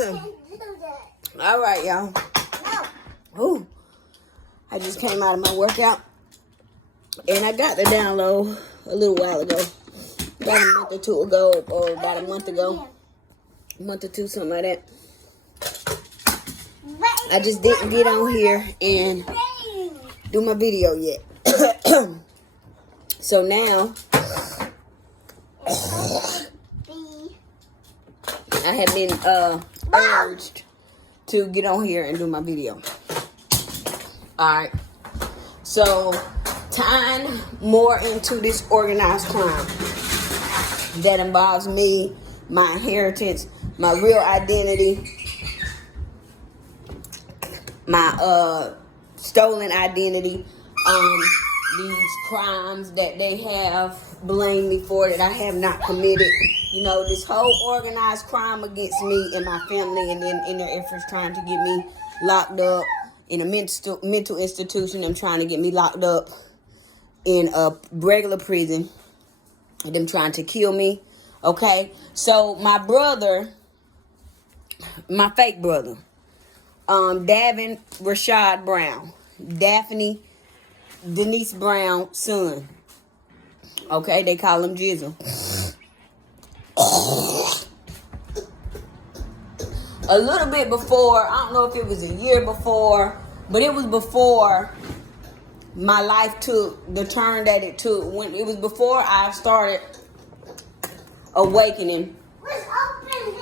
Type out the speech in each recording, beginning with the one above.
All right, y'all. Ooh, I just came out of my workout, and I got the download a little while ago, about a month or two ago, or about a month ago, a month or two, something like that. I just didn't get on here and do my video yet. So now I have been urged to get on here and do my video. Alright. So tying more into this organized crime that involves me, my inheritance, my real identity, my stolen identity, these crimes that they have blamed me for that I have not committed. You know, this whole organized crime against me and my family, and then in their efforts trying to get me locked up in a mental institution and trying to get me locked up in a regular prison, and them trying to kill me. Okay, so my brother, my fake brother, Davin Rashad Brown, Daphne Denise Brown's son. Okay, they call him Jizzle. A little bit before, I don't know if it was a year before, but it was before my life took the turn that it took. When it was before I started awakening,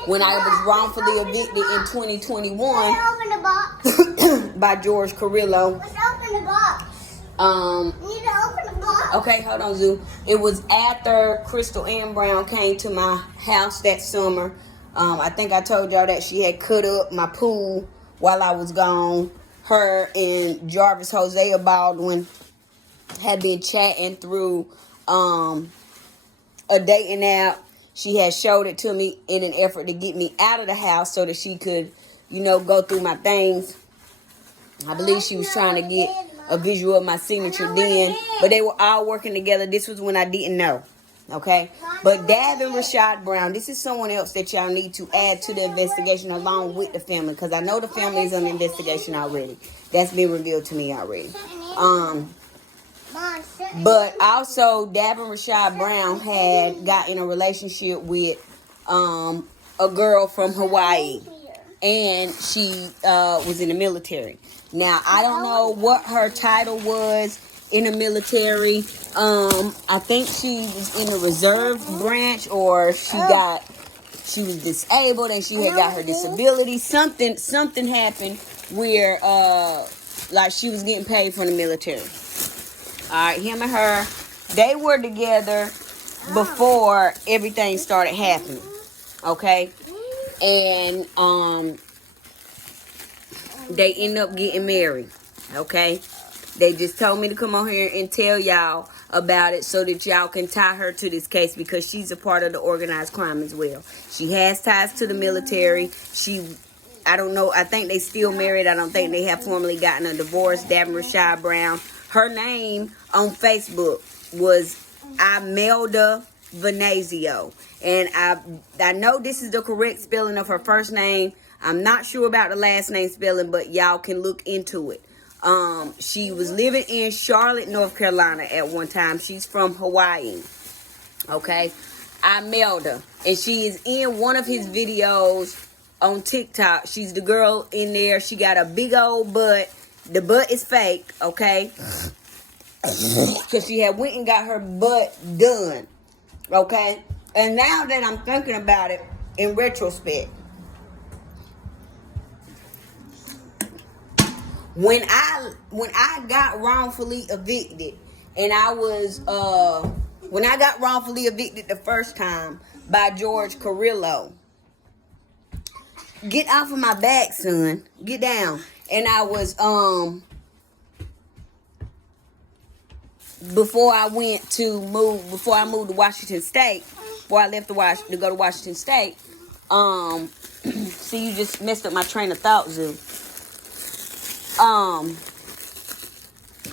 when I was wrongfully evicted in 2021 by George Carrillo. Okay, hold on, Zoo. It was after Crystal Ann Brown came to my house that summer. I think I told y'all that she had cut up my pool while I was gone. Her and Jarvis Hosea Baldwin had been chatting through a dating app. She had showed it to me in an effort to get me out of the house so that she could, you know, go through my things. I believe she was trying to get a visual of my signature then, but they were all working together. This was when I didn't know, okay? But Davin Rashad Brown, this is someone else that y'all need to add to the investigation along with the family, because I know the family is under investigation already. That's been revealed to me already. But also, Davin Rashad Brown had got in a relationship with a girl from Hawaii, and she was in the military. Now, I don't know what her title was in the military. I think she was in the reserve branch, or she was disabled and she had got her disability. Something happened where like she was getting paid from the military. Alright, him and her, they were together before everything started happening. Okay? And they end up getting married. Okay? They just told me to come on here and tell y'all about it so that y'all can tie her to this case, because she's a part of the organized crime as well. She has ties to the military. I don't know, I think they still married. I don't think they have formally gotten a divorce. Davin Rashad Brown. Her name on Facebook was Imelda Venasio. And I know this is the correct spelling of her first name. I'm not sure about the last name spelling, but y'all can look into it. She was living in Charlotte, North Carolina at one time. She's from Hawaii. Okay? Imelda. And she is in one of his videos on TikTok. She's the girl in there. She got a big old butt. The butt is fake, okay? Because she had went and got her butt done, okay? And now that I'm thinking about it in retrospect, when I got wrongfully evicted, and I was when I got wrongfully evicted the first time by George Carrillo, get off of my back, son. Get down. And I was before I moved to Washington State, before I left to go to Washington State, see, you just messed up my train of thought, Zoo.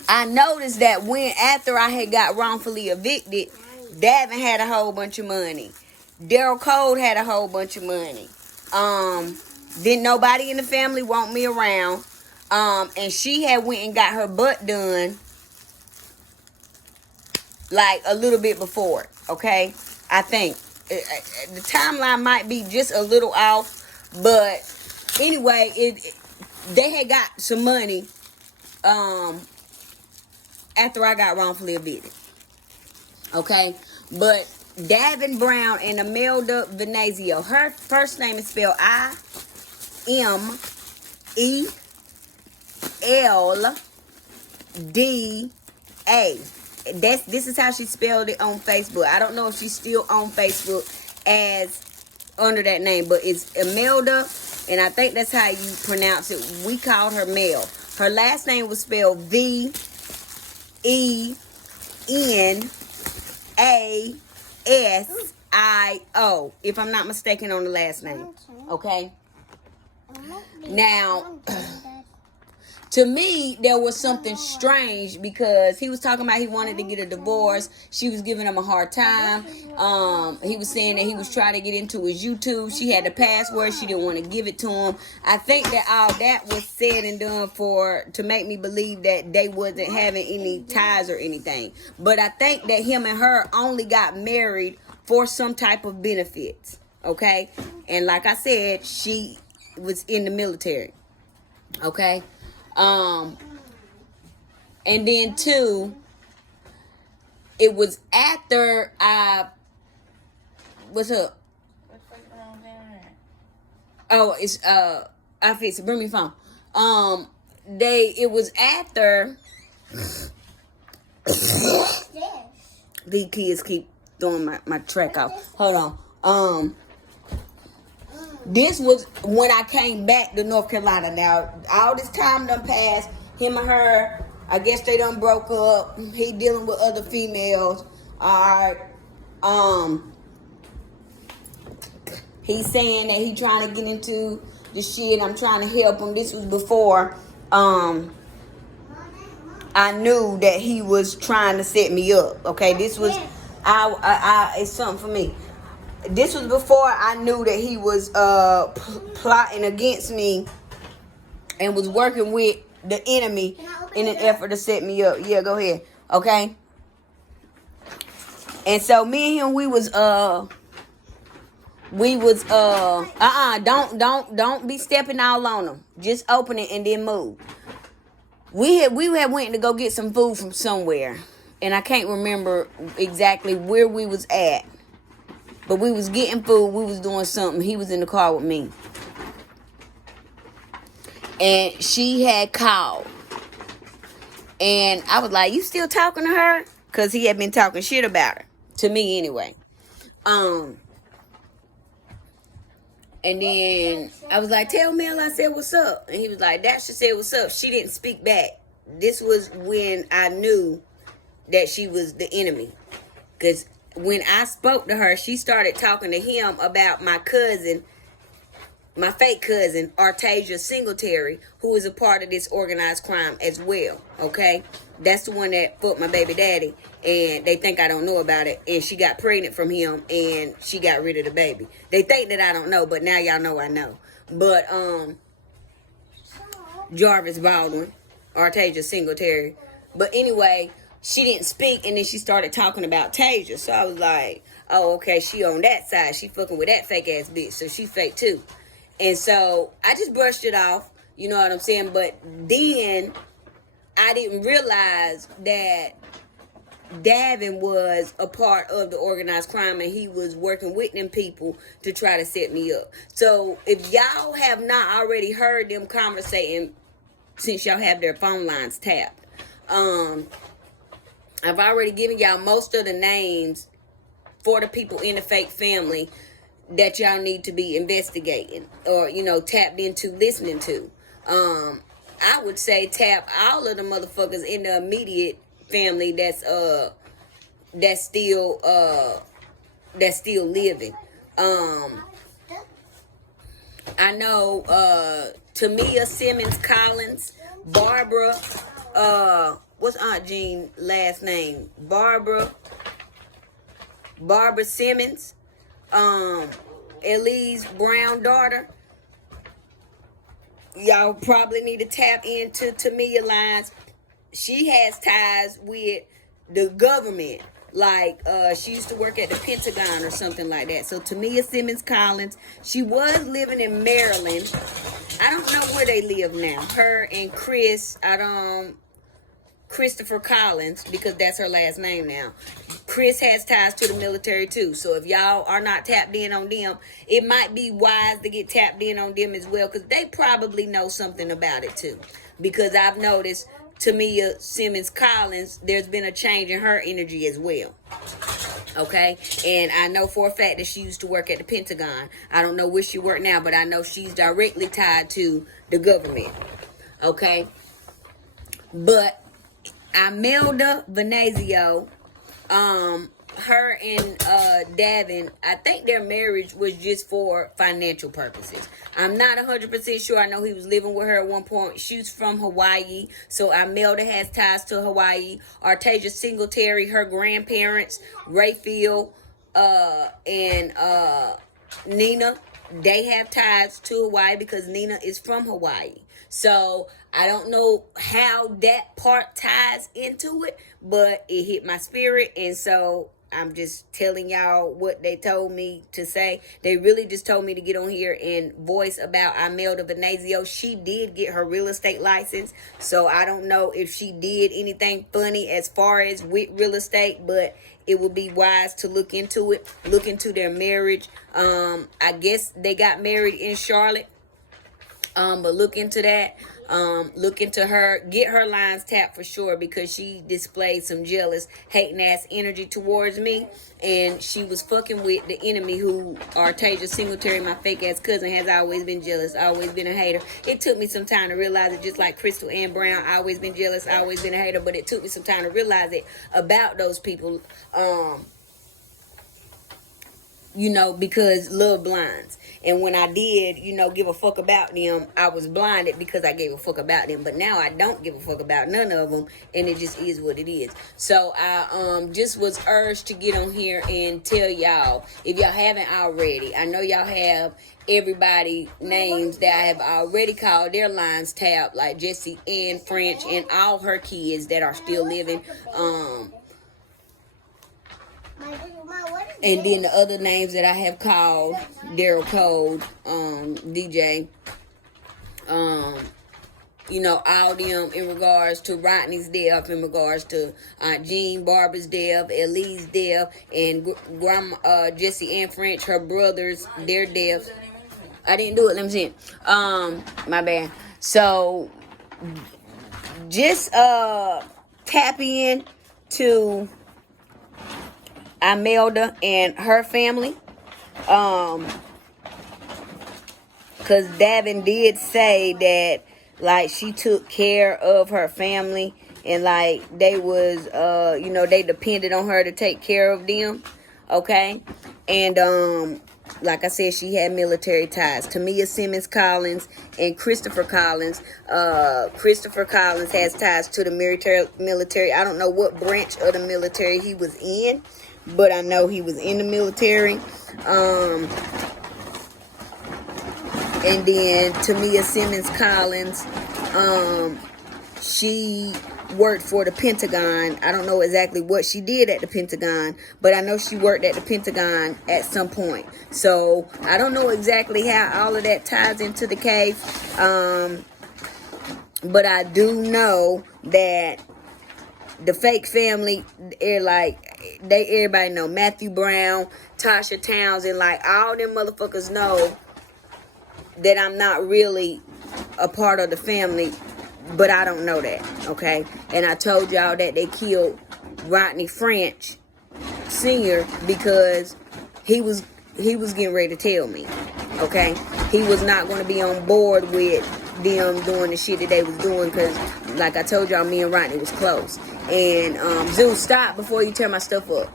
I noticed that after I had got wrongfully evicted, Davin had a whole bunch of money. Daryl Cole had a whole bunch of money. Didn't nobody in the family want me around. And she had went and got her butt done like a little bit before it, okay? I think the timeline might be just a little off, but anyway, they had got some money after I got wrongfully evicted, okay? But Davin Brown and Imelda Venasio, her first name is spelled Imelda. This is how she spelled it on Facebook. I don't know if she's still on Facebook as under that name, but it's Imelda, and I think that's how you pronounce it. We called her Mel. Her last name was spelled Venasio, if I'm not mistaken on the last name. Okay. Now, to me, there was something strange because he was talking about he wanted to get a divorce. She was giving him a hard time. He was saying that he was trying to get into his YouTube. She had the password. She didn't want to give it to him. I think that all that was said and done to make me believe that they wasn't having any ties or anything. But I think that him and her only got married for some type of benefits. Okay? And like I said, she was in the military. Okay? And then too, it was after what's up? Oh, it's I fixed it. Bring me phone. It was after these kids keep throwing my track off. Hold on. This was when I came back to North Carolina. Now, all this time done passed. Him and her, I guess they done broke up. He dealing with other females. Alright. He's saying that he trying to get into the shit. I'm trying to help him. This was before I knew that he was trying to set me up. Okay, this was it's something for me. This was before I knew that he was plotting against me and was working with the enemy in an effort to set me up. Yeah, go ahead. Okay. And so me and him, don't be stepping all on him. Just open it and then move. We had went to go get some food from somewhere, and I can't remember exactly where we was at. But we was getting food. We was doing something. He was in the car with me. And she had called. And I was like, you still talking to her? Because he had been talking shit about her. To me, anyway. And then I was like, tell Mel I said, what's up? And he was like, Dasha said, what's up? She didn't speak back. This was when I knew that she was the enemy. Because when I spoke to her, she started talking to him about my cousin, my fake cousin, Artasia Singletary, who is a part of this organized crime as well, okay? That's the one that fucked my baby daddy, and they think I don't know about it, and she got pregnant from him, and she got rid of the baby. They think that I don't know, but now y'all know I know. But, Jarvis Baldwin, Artasia Singletary. But anyway, she didn't speak, and then she started talking about Tasia. So I was like, oh, okay, she on that side. She fucking with that fake ass bitch, so she fake too. And so I just brushed it off, you know what I'm saying? But then I didn't realize that Davin was a part of the organized crime, and he was working with them people to try to set me up. So if y'all have not already heard them conversating, since y'all have their phone lines tapped, I've already given y'all most of the names for the people in the fake family that y'all need to be investigating or, tapped into listening to. I would say tap all of the motherfuckers in the immediate family that's still living. I know Tamia Simmons Collins, Barbara, what's Aunt Jean's last name? Barbara Simmons, Elise Brown daughter. y'all probably need to tap into Tamia lines. She has ties with the government. Like, she used to work at the Pentagon or something like that. So Tamia Simmons Collins, she was living in Maryland. I don't know where they live now. Her and Christopher Collins, because that's her last name now. Chris has ties to the military too. So if y'all are not tapped in on them, it might be wise to get tapped in on them as well, because they probably know something about it too. Because I've noticed Tamia Simmons Collins, there's been a change in her energy as well. Okay, and I know for a fact that she used to work at the Pentagon. I don't know where she works now, but I know she's directly tied to the government. Okay, but Imelda Venasio, her and Davin, I think their marriage was just for financial purposes. I'm not 100% sure. I know he was living with her at one point. She's from Hawaii, so Imelda has ties to Hawaii. Artasia Singletary, her grandparents, Rayfield, and Nina, they have ties to Hawaii because Nina is from Hawaii. So I don't know how that part ties into it, but it hit my spirit, and so I'm just telling y'all what they told me to say. They really just told me to get on here and voice about Imelda Venasio. She did get her real estate license, so I don't know if she did anything funny as far as with real estate, but it would be wise to look into it, look into their marriage. I guess they got married in Charlotte. But look into that. Look into her. Get her lines tapped for sure, because she displayed some jealous, hating ass energy towards me. And she was fucking with the enemy, who Artasia Singletary, my fake ass cousin, has always been jealous, always been a hater. It took me some time to realize it, just like Crystal Ann Brown, always been jealous, always been a hater. But it took me some time to realize it about those people. Because love blinds. And when I did, give a fuck about them, I was blinded because I gave a fuck about them. But now I don't give a fuck about none of them, and it just is what it is. So I just was urged to get on here and tell y'all, if y'all haven't already, I know y'all have everybody names that I have already called their lines tapped, like Jessie Ann French and all her kids that are still living. And then the other names that I have called, Daryl Code, DJ, all them in regards to Rodney's death, in regards to Aunt Jean Barbara's death, Elie's death, and Grandma Jessie Ann French, her brothers, their deaths. I didn't do it, let me see it. My bad. So just tap in to Imelda and her family, because Davin did say that, like, she took care of her family, and like they was they depended on her to take care of them. Okay, and like I said, she had military ties. Tamia Simmons Collins and Christopher Collins. Christopher Collins has ties to the military. I don't know what branch of the military he was in, but I know he was in the military. And then Tamia Simmons Collins, she worked for the Pentagon. I don't know exactly what she did at the Pentagon, but I know she worked at the Pentagon at some point. So I don't know exactly how all of that ties into the case. But I do know that the fake family, everybody know Matthew Brown, Tasha Townsend, like all them motherfuckers know that I'm not really a part of the family, but I don't know that, okay? And I told y'all that they killed Rodney French Sr. because he was getting ready to tell me, okay? He was not going to be on board with them doing the shit that they was doing, because like I told y'all, me and Rodney was close. And Zeus, stop before you tear my stuff up.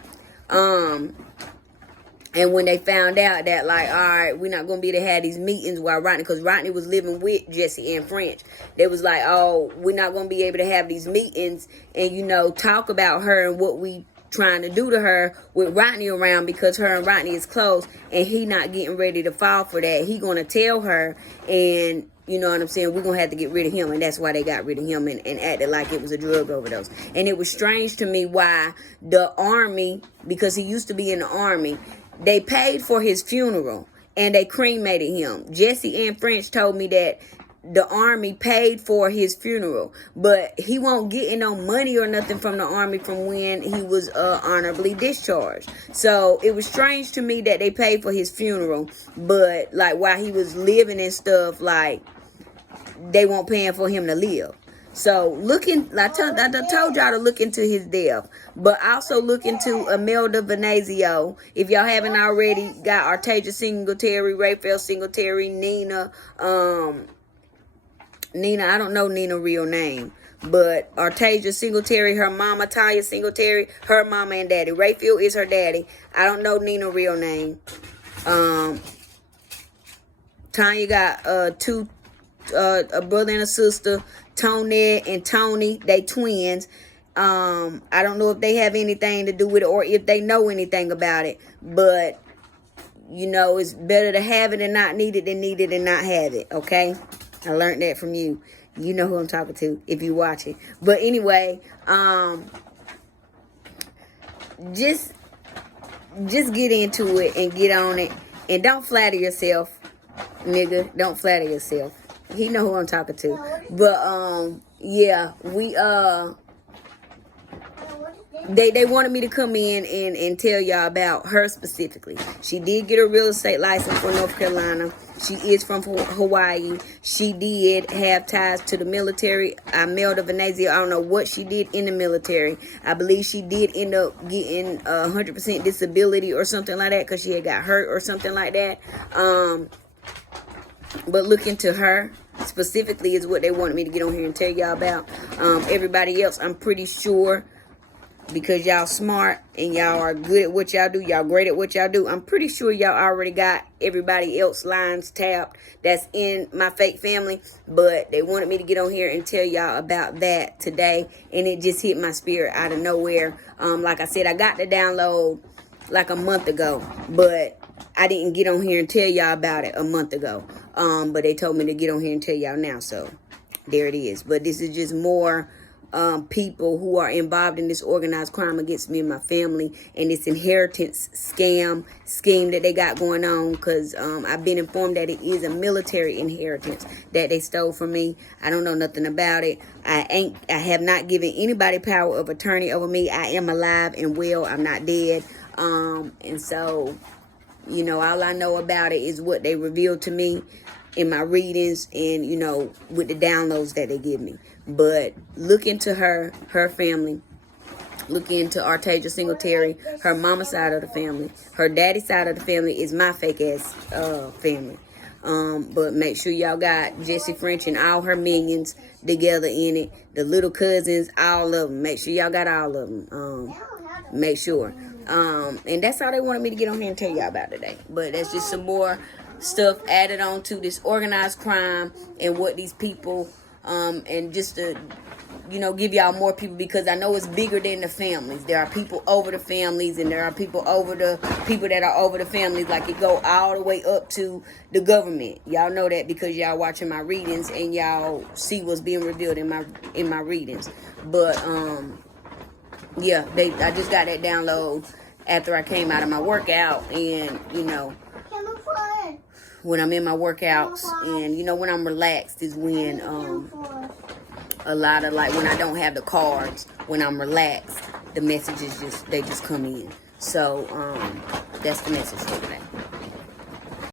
And when they found out that, like, all right, we're not going to be able to have these meetings while Rodney, because Rodney was living with Jessie Ann French. They was like, oh, we're not going to be able to have these meetings and, talk about her and what we trying to do to her with Rodney around, because her and Rodney is close, and he not getting ready to fall for that. He going to tell her, and, You know what I'm saying? We're going to have to get rid of him. And that's why they got rid of him and acted like it was a drug overdose. And it was strange to me why the army, because he used to be in the army, they paid for his funeral and they cremated him. Jesse and French told me that the army paid for his funeral, but he won't get no money or nothing from the army from when he was honorably discharged. So it was strange to me that they paid for his funeral, but like while he was living and stuff, like they won't paying for him to live. So I told y'all to look into his death, but also look into Imelda Venasio. If y'all haven't already, got Artasia Singletary, Raphael Singletary, Nina, I don't know Nina's real name, but Artasia Singletary, her mama, Taya Singletary, her mama and daddy. Raphael is her daddy. I don't know Nina's real name. Tanya got a brother and a sister, Tony and Tony. They twins. I don't know if they have anything to do with it or if they know anything about it, but you know, it's better to have it and not need it than need it and not have it, okay? I learned that from you. You know who I'm talking to if you watch it. But anyway, just get into it and get on it. And don't flatter yourself, nigga. Don't flatter yourself. He know who I'm talking to. But yeah, They wanted me to come in and tell y'all about her specifically. She did get a real estate license for North Carolina. She is from Hawaii. She did have ties to the military. Imelda Venasio, I don't know what she did in the military. I believe she did end up getting 100% disability or something like that because she had got hurt or something like that. But look into her specifically is what they wanted me to get on here and tell y'all about. Everybody else, I'm pretty sure, because y'all smart and y'all are good at what y'all do, y'all great at what y'all do, I'm pretty sure y'all already got everybody else lines tapped that's in my fake family. But they wanted me to get on here and tell y'all about that today, and it just hit my spirit out of nowhere. Like I said, I got the download like a month ago, but I didn't get on here and tell y'all about it a month ago. But they told me to get on here and tell y'all now, so there it is. But this is just more people who are involved in this organized crime against me and my family, and this inheritance scheme that they got going on, because I've been informed that it is a military inheritance that they stole from me. I don't know nothing about it. I have not given anybody power of attorney over me. I am alive and well. I'm not dead. And so, you know, all I know about it is what they revealed to me in my readings and, you know, with the downloads that they give me. But look into her family. Look into Artasia Singletary, her mama side of the family. Her daddy side of the family is my fake ass family. But make sure y'all got Jesse French and all her minions together in it. The little cousins, all of them. Make sure y'all got all of them. Make sure. And that's all they wanted me to get on here and tell y'all about today. But that's just some more stuff added on to this organized crime and what these people, and just to, you know, give y'all more people, because I know it's bigger than the families. There are people over the families, and there are people over the people that are over the families. Like, it go all the way up to the government. Y'all know that because y'all watching my readings and y'all see what's being revealed in my readings. But yeah, I just got that download after I came out of my workout, and you know, when I'm in my workouts and, you know, when I'm relaxed is when a lot of, like, when I don't have the cards, when I'm relaxed, the messages they just come in. So that's the message for today.